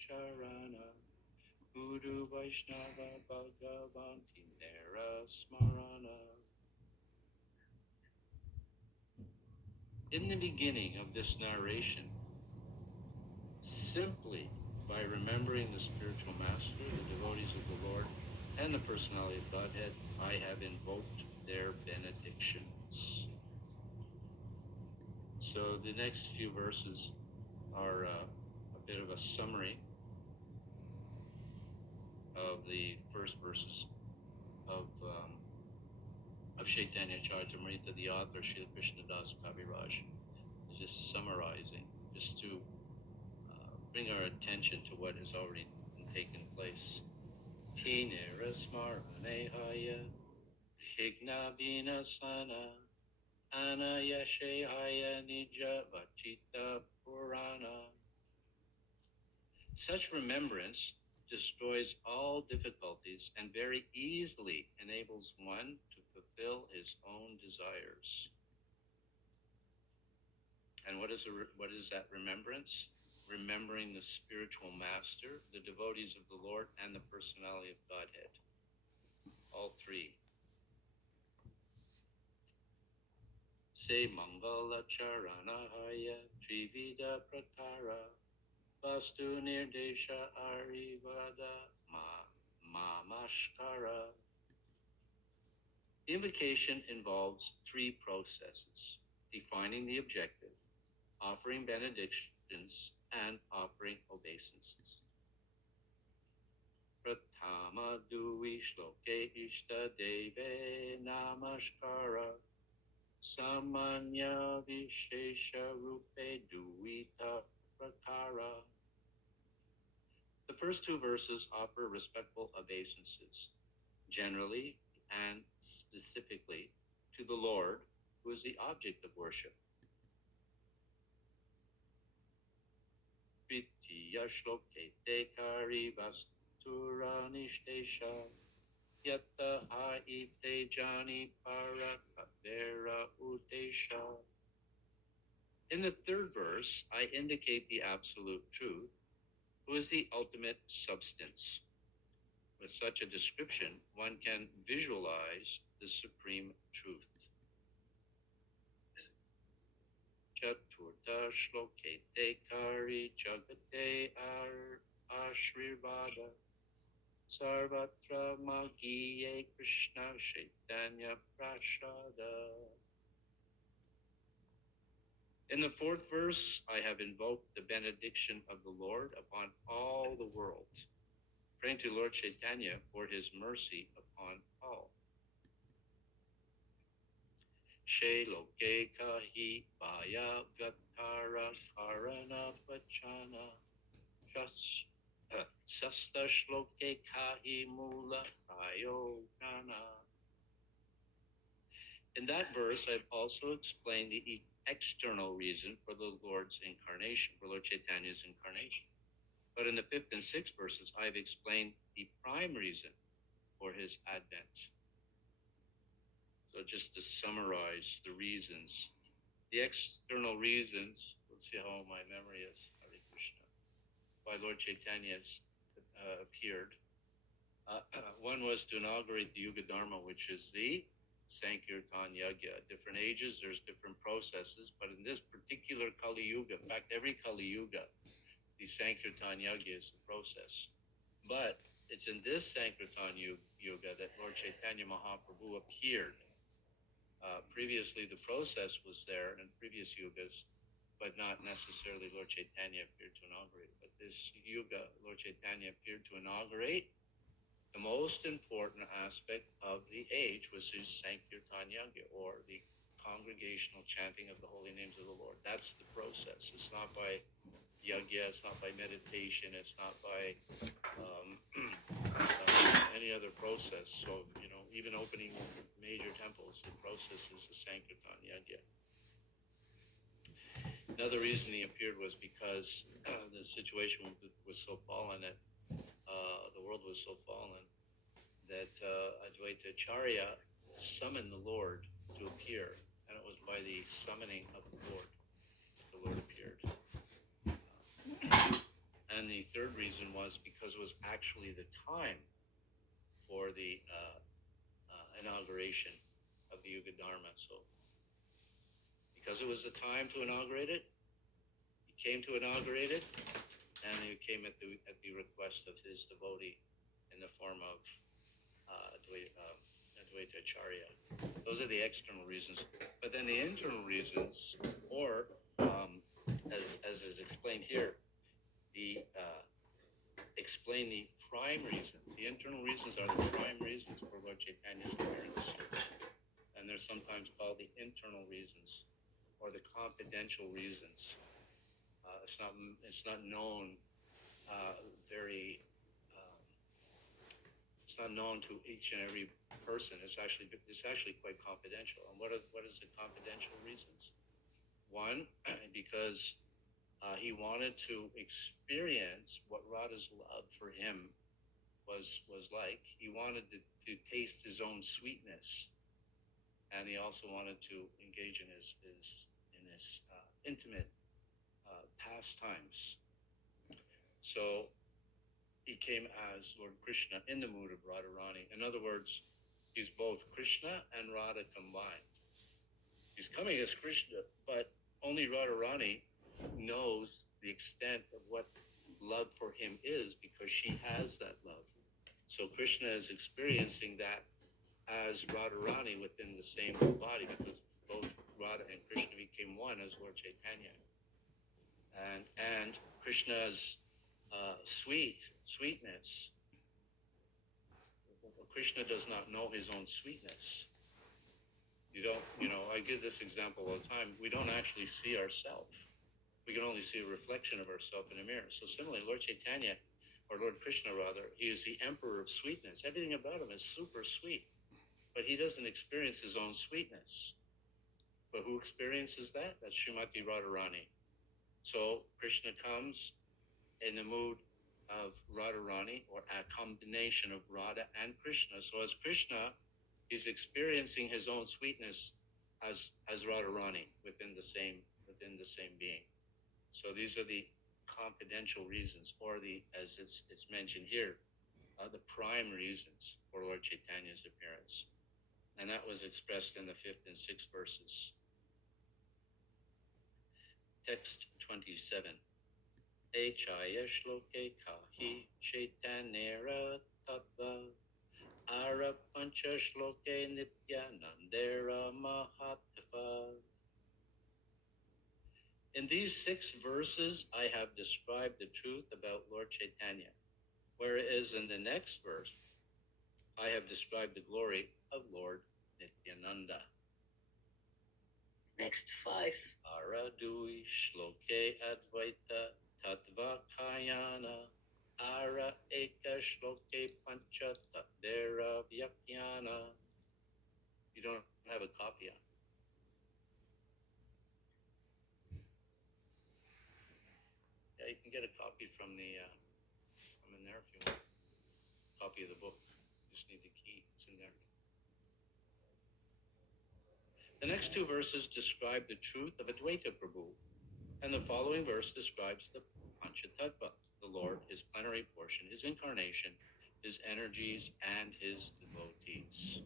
Charana Guru Vaishnava Bhagavanti Nera Smarana. In the beginning of this narration, simply by remembering the spiritual master, the devotees of the Lord, and the personality of Godhead, I have invoked their benedictions. So the next few verses are a bit of a summary of the first verses of Caitanya Charitamrta, the author, Srila Krishnadas Kaviraj, is just summarizing, just to bring our attention to what has already taken place. Tinera smaranehaya, higna vinasana, anayashehaya nija vachita purana. Such remembrance destroys all difficulties and very easily enables one to fulfill his own desires. And what is that remembrance? Remembering the spiritual master, the devotees of the Lord, and the personality of Godhead. All three. Se Mangala Charanahaya Trivida Pratara Vastu Nirdesha Arivada Mamashkara. Invocation involves three processes: defining the objective, offering benedictions, and offering obeisances. Pratama Dui Shloke Ishta Deve Namaskara Samanya Vishesha Rupe Duita Prakara. The first two verses offer respectful obeisances, generally and specifically to the Lord, who is the object of worship. Tritiya Shloke Tekari Vasturanistesha Yatta Haite Jani Parakavera Utesha. In the third verse, I indicate the absolute truth, who is the ultimate substance. With such a description, one can visualize the supreme truth. Chaturta Shloke Tekari Jagate Ashrirvada Sarvatra Magiye Krishna Caitanya Prasada. In the fourth verse, I have invoked the benediction of the Lord upon all the world, praying to Lord Caitanya for his mercy upon all. She loke kahi baya vatara karana vachana sasta shloke kahi mula prayogana. In that verse, I've also explained the external reason for the Lord's incarnation, for Lord Chaitanya's incarnation. But in the fifth and sixth verses, I've explained the prime reason for his advent. So just to summarize the reasons, the external reasons, let's see how my memory is, Hare Krishna, why Lord Chaitanya appeared. One was to inaugurate the Yuga Dharma, which is the Sankirtan Yagya. Different ages, there's different processes, but in this particular Kali Yuga, in fact, every Kali Yuga, the Sankirtan Yagya is the process. But it's in this Sankirtan Yuga that Lord Chaitanya Mahaprabhu appeared. Previously, the process was there in previous yugas, but not necessarily Lord Chaitanya appeared to inaugurate. But this yuga, Lord Chaitanya appeared to inaugurate the most important aspect of the age, which is Sankirtan Yagya, or the congregational chanting of the holy names of the Lord. That's the process. It's not by yagya, it's not by meditation, it's not by any other process. So, even opening major temples, the process is the Sankirtan Yagya. Another reason he appeared was because the situation was so fallen that the world was so fallen that Advaita Acharya summoned the Lord to appear, and it was by the summoning of the Lord that the Lord appeared. And the third reason was because it was actually the time for the inauguration of the Yuga Dharma. So because it was the time to inaugurate it, he came to inaugurate it, and he came at the request of his devotee in the form of Advaita Acharya. Those are the external reasons. But then the internal reasons, or as is explained here, explain the prime reasons. The internal reasons are the prime reasons for Lord Chaitanya's appearance. And they're sometimes called the internal reasons or the confidential reasons. It's not known it's not known to each and every person. It's actually quite confidential. And what is the confidential reasons? One, because he wanted to experience what Radha's love for him was like. He wanted to taste his own sweetness, and he also wanted to engage in his intimate pastimes. So he came as Lord Krishna in the mood of Radharani. In other words, he's both Krishna and Radha combined. He's coming as Krishna, but only Radharani knows the extent of what love for him is, because she has that love. So Krishna is experiencing that as Radharani within the same body, because both Radha and Krishna became one as Lord Chaitanya. And Krishna's sweetness, Krishna does not know his own sweetness. I give this example all the time. We don't actually see ourselves. We can only see a reflection of ourselves in a mirror. So similarly, Lord Chaitanya, or Lord Krishna rather, he is the emperor of sweetness. Everything about him is super sweet, but he doesn't experience his own sweetness. But who experiences that? That's Srimati Radharani. So Krishna comes in the mood of Radharani, or a combination of Radha and Krishna. So as Krishna, he's experiencing his own sweetness as Radharani within the same being. So these are the confidential reasons, or as it's mentioned here, the prime reasons for Lord Chaitanya's appearance. And that was expressed in the 5th and 6th verses. Text 27. Echaya shloke kahi chaitanyera tattva ara pancha shloke nityanandera mahatva. In these 6 verses, I have described the truth about Lord Chaitanya, whereas in the next verse, I have described the glory of Lord Nityananda. Next 5. Aradui shloke advaita tattva kayana ara eka shloke pancha tattva vyakyana. You don't have a copy on. Yeah, you can get a copy from in there if you want. Copy of the book. You just need the key. It's in there. The next 2 verses describe the truth of Advaita Prabhu, and the following verse describes the Panchatattva, the Lord, his plenary portion, his incarnation, his energies, and his devotees.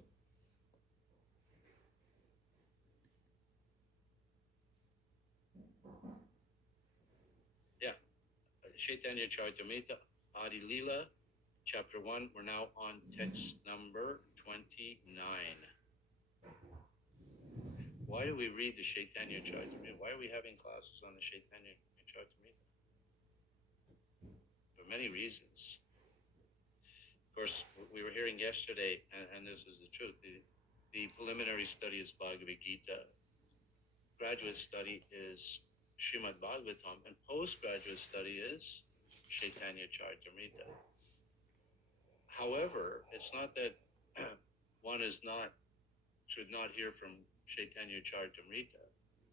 Yeah, Caitanya Charitamrta, Adi Leela, Chapter 1. We're now on text number 29. Why do we read the Caitanya Charitamrta? Why are we having classes on the Caitanya Charitamrta? For many reasons. Of course, we were hearing yesterday, and this is the truth, the preliminary study is Bhagavad Gita, graduate study is Srimad Bhagavatam, and postgraduate study is Caitanya Charitamrta. However, it's not that one should not hear from Caitanya Charitamrta,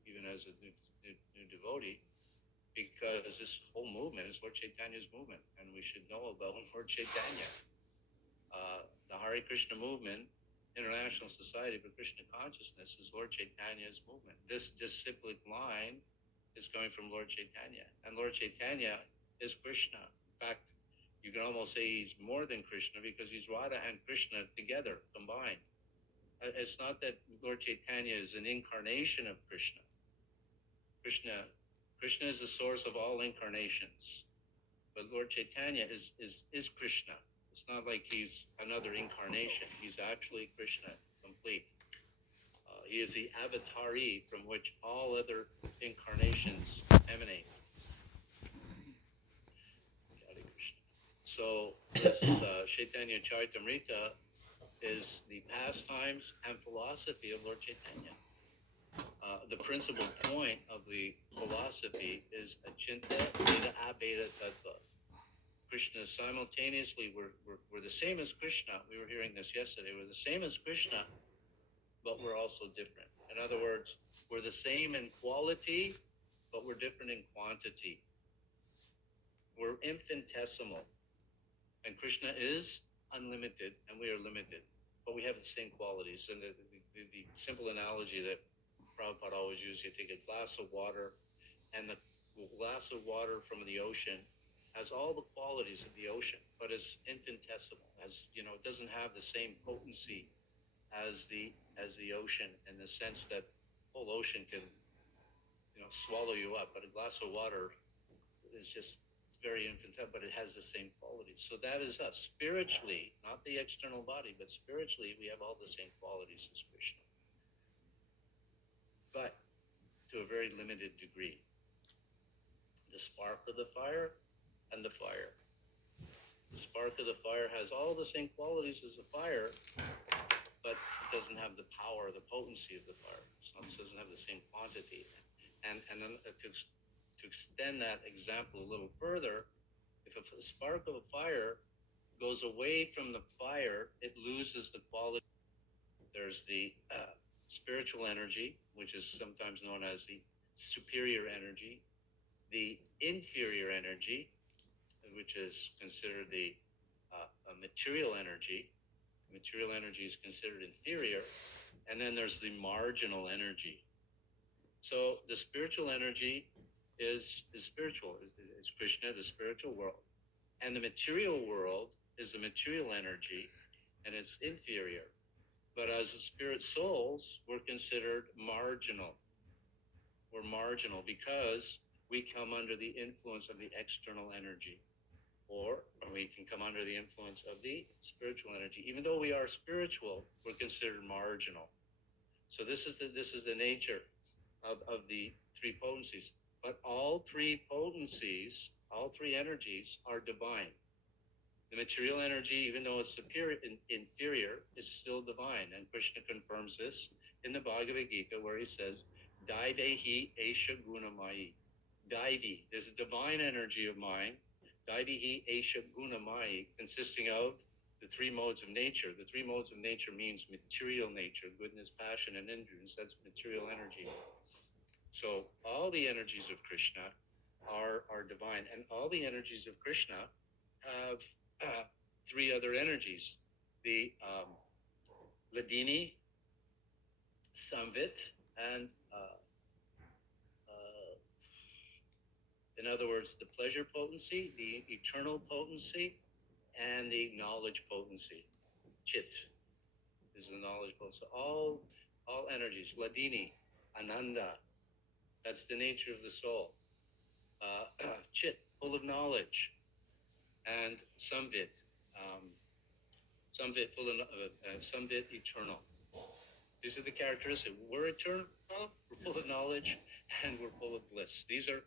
even as a new devotee, because this whole movement is Lord Chaitanya's movement, and we should know about Lord Chaitanya. The Hare Krishna movement, International Society for Krishna Consciousness, is Lord Chaitanya's movement. This disciplic line is coming from Lord Chaitanya, and Lord Chaitanya is Krishna. In fact, you can almost say he's more than Krishna because he's Radha and Krishna together, combined. It's not that Lord Chaitanya is an incarnation of Krishna. Krishna is the source of all incarnations. But Lord Chaitanya is Krishna. It's not like he's another incarnation. He's actually Krishna, complete. He is the avatari from which all other incarnations emanate. So this Caitanya Caritamrta is the pastimes and philosophy of Lord Chaitanya. The principal point of the philosophy is Achinta Veda Abheda Tattva. Krishna simultaneously, we're the same as Krishna. We were hearing this yesterday. We're the same as Krishna, but we're also different. In other words, we're the same in quality, but we're different in quantity. We're infinitesimal. And Krishna is unlimited, and we are limited. But we have the same qualities. And the simple analogy that Prabhupada always used, you take a glass of water, and the glass of water from the ocean has all the qualities of the ocean, but it's infinitesimal. It doesn't have the same potency as the ocean, in the sense that the whole ocean can swallow you up, but a glass of water is just, it's very infinite, but it has the same qualities. So that is us spiritually, not the external body, but spiritually we have all the same qualities as Krishna, but to a very limited degree. The spark of the fire and the fire. The spark of the fire has all the same qualities as the fire, but it doesn't have the power, the potency of the fire. So it doesn't have the same quantity. And then to extend that example a little further, if a spark of a fire goes away from the fire, it loses the quality. There's the spiritual energy, which is sometimes known as the superior energy, the inferior energy, which is considered the material energy. Material energy is considered inferior. And then there's the marginal energy. So the spiritual energy is spiritual. It's Krishna, the spiritual world. And the material world is the material energy, and it's inferior. But as spirit souls, we're considered marginal. We're marginal because we come under the influence of the external energy, or we can come under the influence of the spiritual energy. Even though we are spiritual, we're considered marginal. So this is the nature of the three potencies. But all three potencies, all three energies are divine. The material energy, even though it's inferior, is still divine. And Krishna confirms this in the Bhagavad Gita, where he says, Daidehi Esha Gunamayi. Daidi, there's a divine energy of mine. Daidehi Esha Gunamayi, consisting of the three modes of nature. The three modes of nature means material nature, goodness, passion, and endurance. That's material energy. So all the energies of Krishna are divine, and all the energies of Krishna have three other energies: the Ladini, Samvit, and in other words, the pleasure potency, the eternal potency, and the knowledge potency. Chit is the knowledge potency. All energies. Ladini, Ananda, that's the nature of the soul. Chit, full of knowledge, and Samvit, Samvit full of Samvit, eternal. These are the characteristics. We're eternal, we're full of knowledge, and we're full of bliss. These are